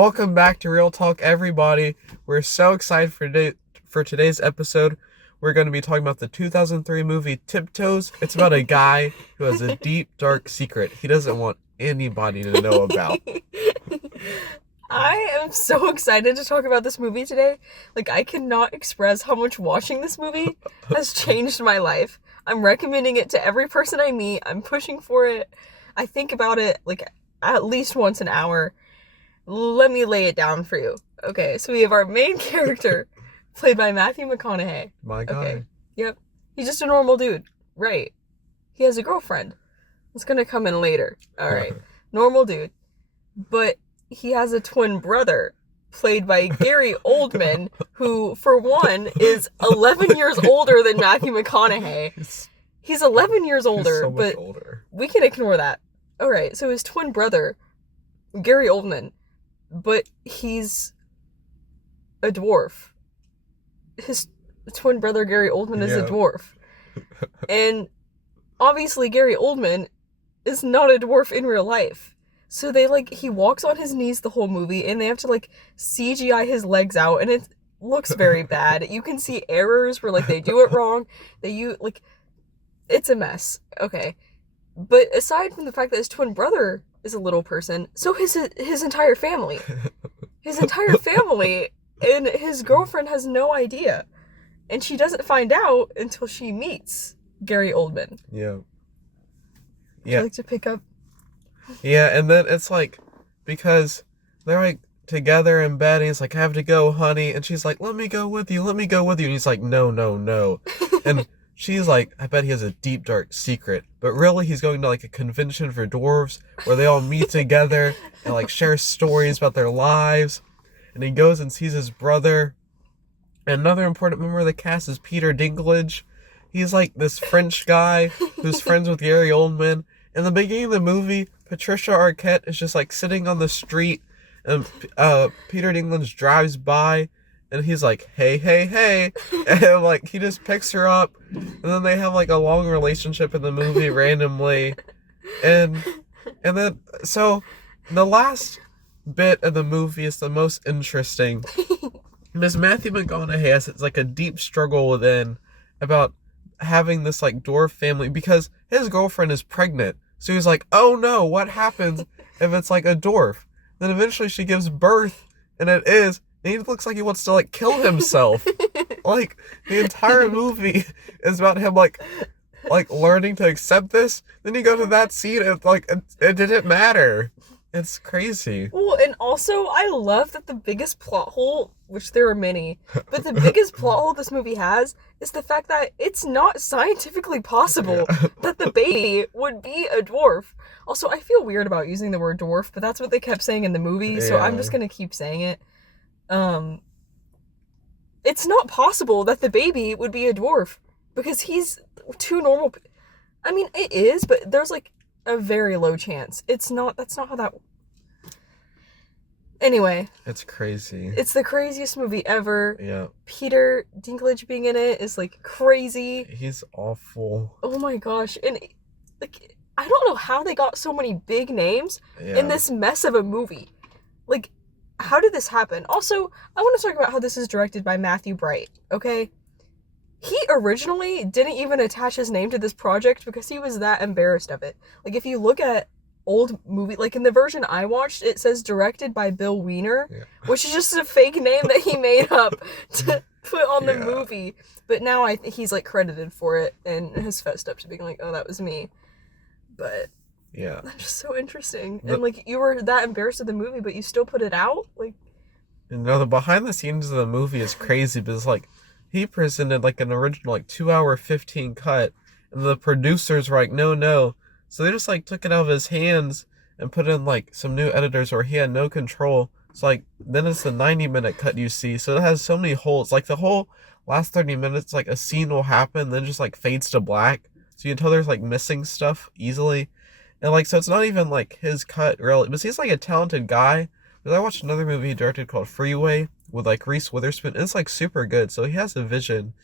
Welcome back to Real Talk, everybody. We're so excited for today's episode. We're going to be talking about the 2003 movie Tiptoes. It's about a guy who has a deep, dark secret he doesn't want anybody to know about. I am so excited to talk about this movie today. I cannot express how much watching this movie has changed my life. I'm recommending it to every person I meet. I'm pushing for it. I think about it, at least once an hour. Let me lay it down for you. Okay, so we have our main character, played by Matthew McConaughey. My God. Okay, yep. He's just a normal dude. Right. He has a girlfriend. It's gonna come in later. Alright. Normal dude. But he has a twin brother, played by Gary Oldman, who, for one, is 11 years older than Matthew McConaughey. He's 11 years older, so but older. We can ignore that. Alright, so his twin brother, Gary Oldman, but he's a dwarf. His twin brother, Gary Oldman, is a dwarf. And obviously, Gary Oldman is not a dwarf in real life. So he walks on his knees the whole movie, and they have to, CGI his legs out, and it looks very bad. You can see errors where, they do it wrong. It's a mess. Okay. But aside from the fact that his twin brother is a little person, so his entire family. His entire family, and his girlfriend has no idea. And she doesn't find out until she meets Gary Oldman. Yeah. Would you like to pick up? Yeah, and then it's because they're together in bed, and he's like, I have to go, honey. And she's like, let me go with you. And he's like, no, no, no. And she's like, I bet he has a deep, dark secret. But really, he's going to a convention for dwarves where they all meet together and share stories about their lives. And he goes and sees his brother. And another important member of the cast is Peter Dinklage. He's this French guy who's friends with Gary Oldman. In the beginning of the movie, Patricia Arquette is just sitting on the street, and Peter Dinklage drives by, and he's like, hey, hey, hey, and he just picks her up, and then they have a long relationship in the movie randomly, and then so the last bit of the movie is the most interesting. Because Matthew McConaughey has a deep struggle within about having this dwarf family, because his girlfriend is pregnant. So he's like, oh no, what happens if it's a dwarf? Then eventually she gives birth, and it is, and he looks like he wants to kill himself. The entire movie is about him learning to accept this. Then you go to that scene, and it didn't matter. It's crazy. Well, and also, I love that the biggest plot hole, which there are many, but the biggest plot hole this movie has is the fact that it's not scientifically possible that the baby would be a dwarf. Also, I feel weird about using the word dwarf, but that's what they kept saying in the movie, so I'm just gonna keep saying it. It's not possible that the baby would be a dwarf, because he's too normal. I mean, it is, but there's a very low chance. That's not how that... Anyway. It's crazy. It's the craziest movie ever. Yeah. Peter Dinklage being in it is crazy. He's awful. Oh my gosh. And I don't know how they got so many big names in this mess of a movie. How did this happen? Also, I want to talk about how this is directed by Matthew Bright, okay? He originally didn't even attach his name to this project because he was that embarrassed of it. If you look at old movie, in the version I watched, it says directed by Bill Weiner, which is just a fake name that he made up to put on the movie. But now he's credited for it and has fessed up to being oh, that was me. But yeah, that's just so interesting. And you were that embarrassed of the movie, but you still put it out. The behind the scenes of the movie is crazy, but it's he presented an original 2-hour 15 cut, and the producers were no, no. So they just took it out of his hands and put in some new editors where he had no control. So then it's the 90-minute cut you see. So it has so many holes. The whole last 30 minutes, a scene will happen, then just fades to black. So you can tell there's missing stuff easily. And so it's not even his cut really, but he's a talented guy. Because I watched another movie he directed called Freeway with Reese Witherspoon. And it's super good. So he has a vision.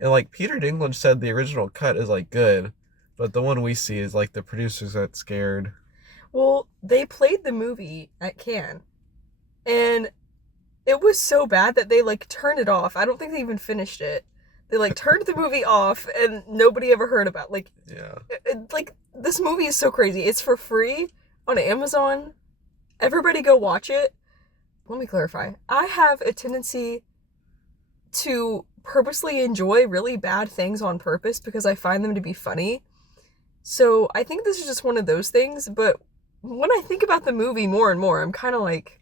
And Peter Dinklage said the original cut is good. But the one we see is the producers that scared. Well, they played the movie at Cannes. And it was so bad that they, like, turned it off. I don't think they even finished it. They, like, turned the movie off, and nobody ever heard about it. Like, Yeah. Like, this movie is so crazy. It's for free on Amazon. Everybody go watch it. Let me clarify. I have a tendency to purposely enjoy really bad things on purpose because I find them to be funny. So I think this is just one of those things, but when I think about the movie more and more, I'm kind of like,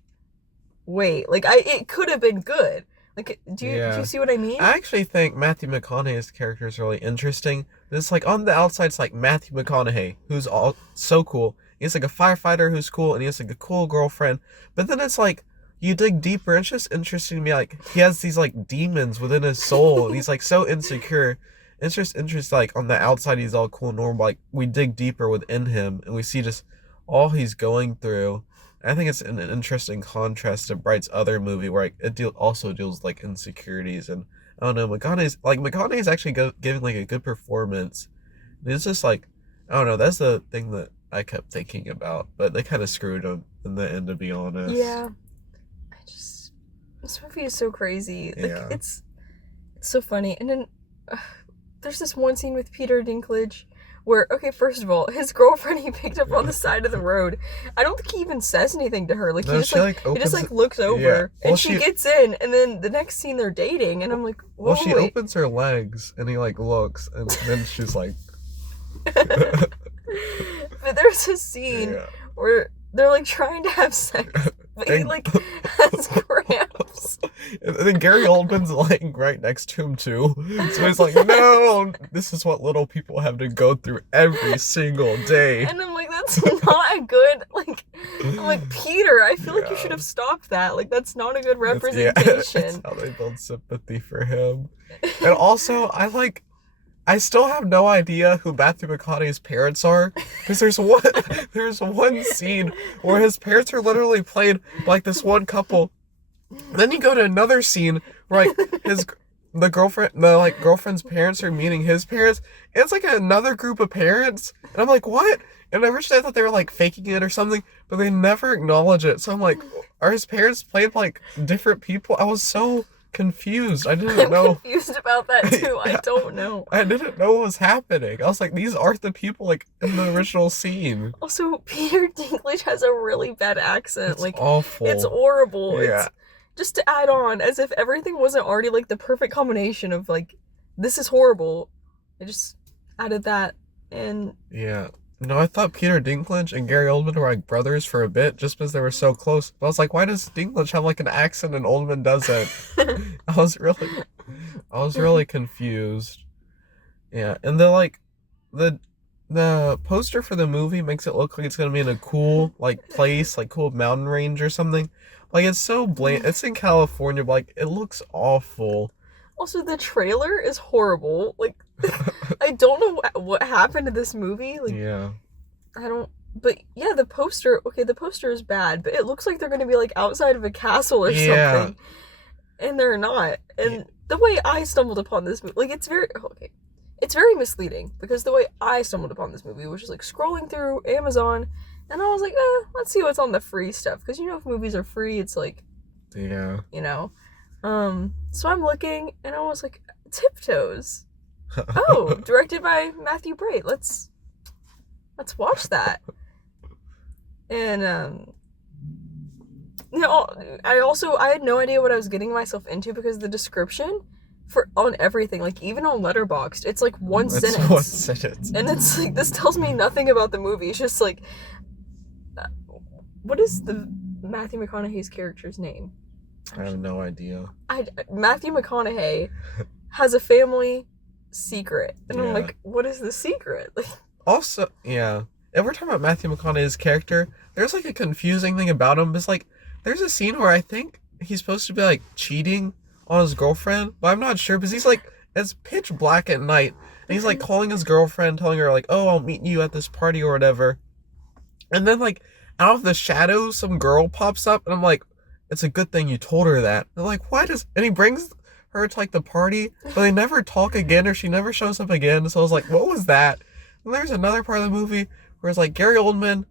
wait, like, it could have been good. Like, do you see what I mean? I actually think Matthew McConaughey's character is really interesting. It's like on the outside, it's like Matthew McConaughey, who's all so cool. He's like a firefighter who's cool, and he has like a cool girlfriend. But then it's like you dig deeper. It's just interesting to me. Like he has these like demons within his soul, and he's like so insecure. It's just interesting. Like on the outside, he's all cool and normal. Like we dig deeper within him, and we see just all he's going through. I think it's an interesting contrast to Bright's other movie where like, also deals with like insecurities, and I don't know, McConaughey's actually giving like a good performance. And it's just like, I don't know, that's the thing that I kept thinking about, but they kind of screwed him in the end, to be honest. Yeah, this movie is so crazy. Like, Yeah. it's so funny. And then there's this one scene with Peter Dinklage where, okay, first of all, his girlfriend he picked up on the side of the road. I don't think he even says anything to her. Like, No, he just looks over, yeah. Well, and she gets in, and then the next scene they're dating, and I'm like, whoa, well, she wait. opens her legs, and he like looks, and then she's like, But there's a scene yeah. where they're like trying to have sex, but he like has cramps. And then Gary Oldman's laying right next to him too. So he's like, no, this is what little people have to go through every single day. And I'm like, that's not a good, like, I'm like, Peter, I feel like you should have stopped that. Like, that's not a good representation. That's how they build sympathy for him. And also, I still have no idea who Matthew McConaughey's parents are, because there's one scene where his parents are literally played like this one couple. Then you go to another scene where like the girlfriend's parents are meeting his parents. And it's like another group of parents, and I'm like, what? And originally I thought they were like faking it or something, but they never acknowledge it. So I'm like, are his parents played like different people? I was so confused. I'm confused about that too. Yeah. I don't know. I didn't know what was happening. I was like, these aren't the people like in the original scene. Also, Peter Dinklage has a really bad accent. It's like, awful. it's horrible. Yeah. It's just to add on, as if everything wasn't already like the perfect combination of like, this is horrible. I just added that, and Yeah. No, I thought Peter Dinklage and Gary Oldman were like brothers for a bit just because they were so close. But I was like, why does Dinklage have like an accent and Oldman doesn't? I was really confused. Yeah, and the poster for the movie makes it look like it's gonna be in a cool like place, like cool mountain range or something. Like it's so bland. It's in California, but like it looks awful. Also, the trailer is horrible. Like, I don't know what happened to this movie. Like, Yeah. but yeah, the poster is bad, but it looks like they're going to be like outside of a castle or something. And they're not. And the way I stumbled upon this movie, like, it's very misleading, because the way I stumbled upon this movie was just like scrolling through Amazon, and I was like, let's see what's on the free stuff. Because, if movies are free, it's like, Yeah. So I'm looking, and I was like, Tiptoes. Oh, directed by Matthew Bright. Let's watch that. And I had no idea what I was getting myself into, because the description on everything, like even on Letterboxd, it's like one sentence. One sentence. And it's like, this tells me nothing about the movie. It's just like, what is the Matthew McConaughey's character's name? I have no idea. Matthew McConaughey has a family secret, and I'm like, what is the secret? Like, also, yeah. If we're talking about Matthew McConaughey's character, there's like a confusing thing about him. It's like there's a scene where I think he's supposed to be like cheating on his girlfriend, but I'm not sure, because he's like, it's pitch black at night, and he's like calling his girlfriend, telling her like, oh, I'll meet you at this party or whatever. And then like out of the shadows, some girl pops up, and I'm like, it's a good thing you told her that. And I'm like, and he brings her to like the party, but they never talk again, or she never shows up again. So I was like, what was that? And there's another part of the movie where it's like Gary Oldman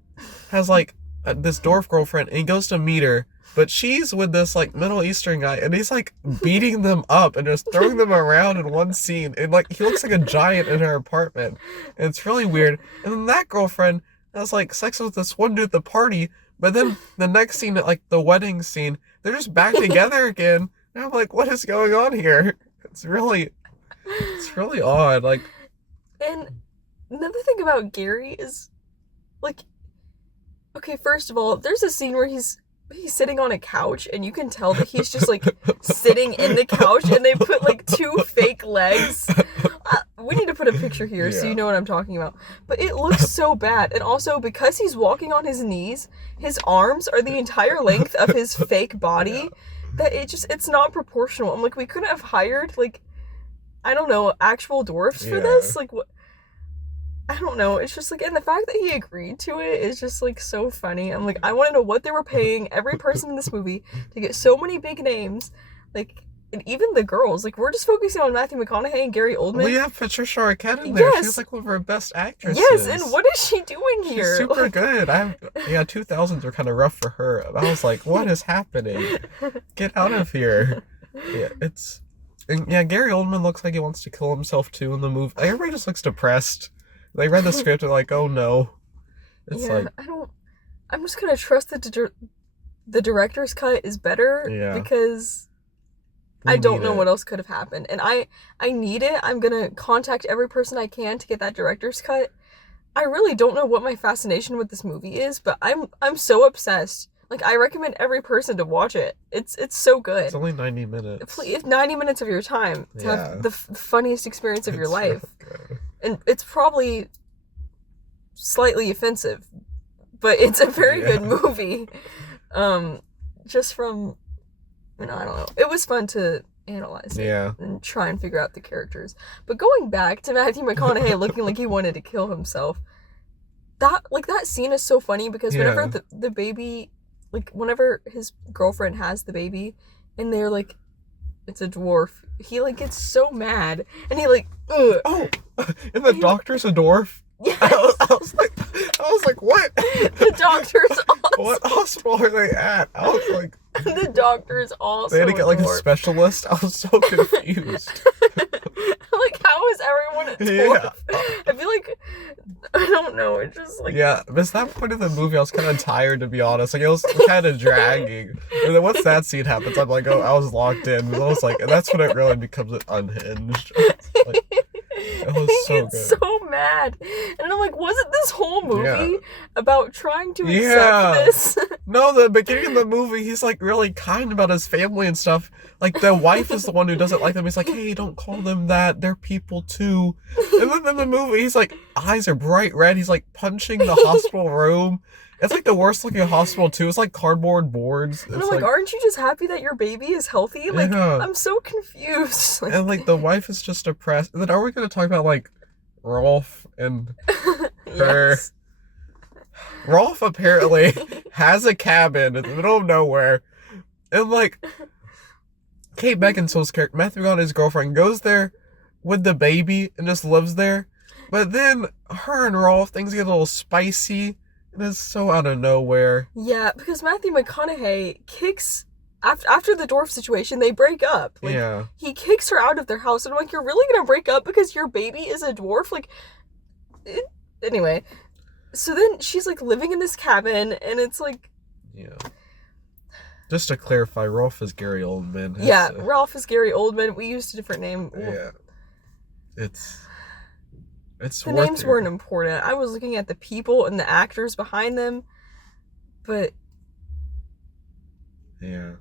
has like this dwarf girlfriend, and he goes to meet her, But she's with this like Middle Eastern guy, and he's like beating them up and just throwing them around in one scene. And like he looks like a giant in her apartment. And it's really weird. And then that girlfriend has like sex with this one dude at the party, but then the next scene, like the wedding scene, they're just back together again. And I'm like, what is going on here? It's really odd. Like, and another thing about Gary is, like, okay, first of all, there's a scene where he's sitting on a couch, and you can tell that he's just like sitting in the couch, and they put like 2 fake legs. We need to put a picture here so you know what I'm talking about. But it looks so bad, and also because he's walking on his knees, his arms are the entire length of his fake body. That it's not proportional. I'm like, we couldn't have hired like, I don't know, actual dwarfs for this. Like, what? I don't know. It's just like, and the fact that he agreed to it is just like so funny. I'm like, I want to know what they were paying every person in this movie to get so many big names. Like, and even the girls. Like, we're just focusing on Matthew McConaughey and Gary Oldman. Well, yeah, Patricia Arquette in there. Yes. She's like one of our best actresses. Yes, and what is she doing here? She's super good. 2000s were kind of rough for her. I was like, what is happening? Get out of here. Yeah, Gary Oldman looks like he wants to kill himself too in the movie. Everybody just looks depressed. They read the script and like, oh no. It's like, I'm just gonna trust that the director's cut is better because I don't know what else could have happened. And I need it. I'm gonna contact every person I can to get that director's cut. I really don't know what my fascination with this movie is, but I'm so obsessed. Like, I recommend every person to watch it. It's so good. It's only 90 minutes. It's 90 minutes of your time to have the funniest experience of your life. Really, and it's probably slightly offensive, but it's a very good movie. Just from, I don't know. It was fun to analyze it and try and figure out the characters. But going back to Matthew McConaughey looking like he wanted to kill himself, that scene is so funny because whenever the baby, like whenever his girlfriend has the baby and they're like, it's a dwarf, he like gets so mad and he like, ugh. Oh, and the doctor's a dwarf? Yes. I was like, what? The doctor's also what hospital are they at? I was like, the doctor's also they had to get like a specialist. I was so confused. Like, how is everyone a dwarf? I feel like, I don't know, it's just like... Yeah, but at that point of the movie, I was kind of tired, to be honest. Like, it was kind of dragging. And then once that scene happens, I'm like, oh, I was locked in. And I was like, and that's when it really becomes unhinged. Like, it was so good. So mad. And I'm like, wasn't this whole movie about trying to accept this? No, the beginning of the movie, he's like really kind about his family and stuff. Like, the wife is the one who doesn't like them. He's like, hey, don't call them that. They're people too. And then in the movie, he's like, eyes are bright red. He's like punching the hospital room. It's like the worst looking hospital too. It's like cardboard boards. And I'm like, aren't you just happy that your baby is healthy? Like, I'm so confused. Like, and like the wife is just depressed. And then are we going to talk about like Rolf and her? Yes. Rolf apparently has a cabin in the middle of nowhere. And like Kate Beckinsale's character, Matthew McConaughey's girlfriend, goes there with the baby and just lives there. But then her and Rolf, things get a little spicy. And it's so out of nowhere. Yeah, because Matthew McConaughey kicks... After the dwarf situation, they break up. Like, he kicks her out of their house. And I'm like, you're really going to break up because your baby is a dwarf? Like, anyway. So then she's, like, living in this cabin, and it's like... Yeah. Just to clarify, Rolf is Gary Oldman. Rolf is Gary Oldman. We used a different name. Yeah. The names weren't important. I was looking at the people and the actors behind them, but... Yeah.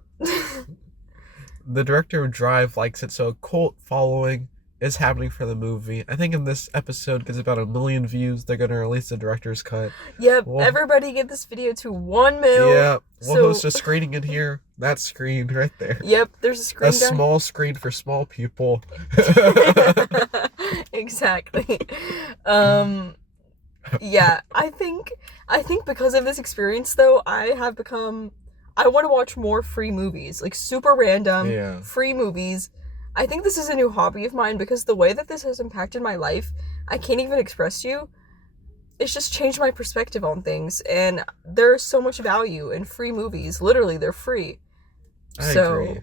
The director of Drive likes it, so a cult following is happening for the movie. I think in this episode gets about 1 million views, they're going to release the director's cut. Yep, everybody get this video to 1 mil. Yeah, we'll host a screening in here. That screen right there. Yep, there's a screen. Small screen for small people. Exactly. Yeah, I think because of this experience though, I want to watch more free movies, like super random free movies. I think this is a new hobby of mine because the way that this has impacted my life, I can't even express to you. it's just changed my perspective on things, and there's so much value in free movies. Literally, they're free. I agree.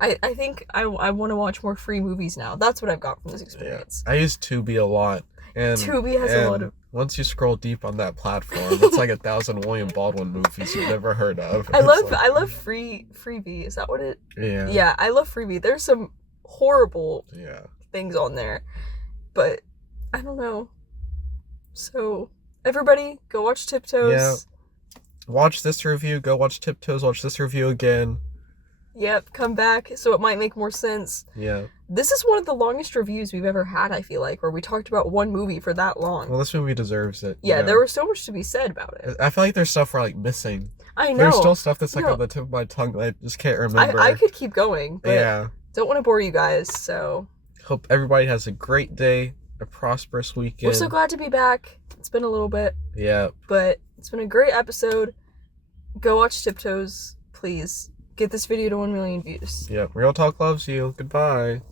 I think I want to watch more free movies now. That's what I've got from this experience. I use Tubi a lot. And Tubi has a lot of... Once you scroll deep on that platform, it's like 1,000 William Baldwin movies you've never heard of. I love freebie. Is that what it? Yeah. Yeah, I love freebie. There's some horrible things on there, but I don't know. So everybody, go watch Tiptoes. Yeah. Watch this review. Go watch Tiptoes. Watch this review again. Yep, come back so it might make more sense. Yeah. This is one of the longest reviews we've ever had, I feel like, where we talked about one movie for that long. Well, this movie deserves it. Yeah, there was so much to be said about it. I feel like there's stuff we're, like, missing. I know. There's still stuff that's, like, on the tip of my tongue that I just can't remember. I could keep going, but don't want to bore you guys, so... Hope everybody has a great day, a prosperous weekend. We're so glad to be back. It's been a little bit. Yeah. But it's been a great episode. Go watch Tiptoes, please. Get this video to 1 million views. Yep. Real Talk loves you. Goodbye.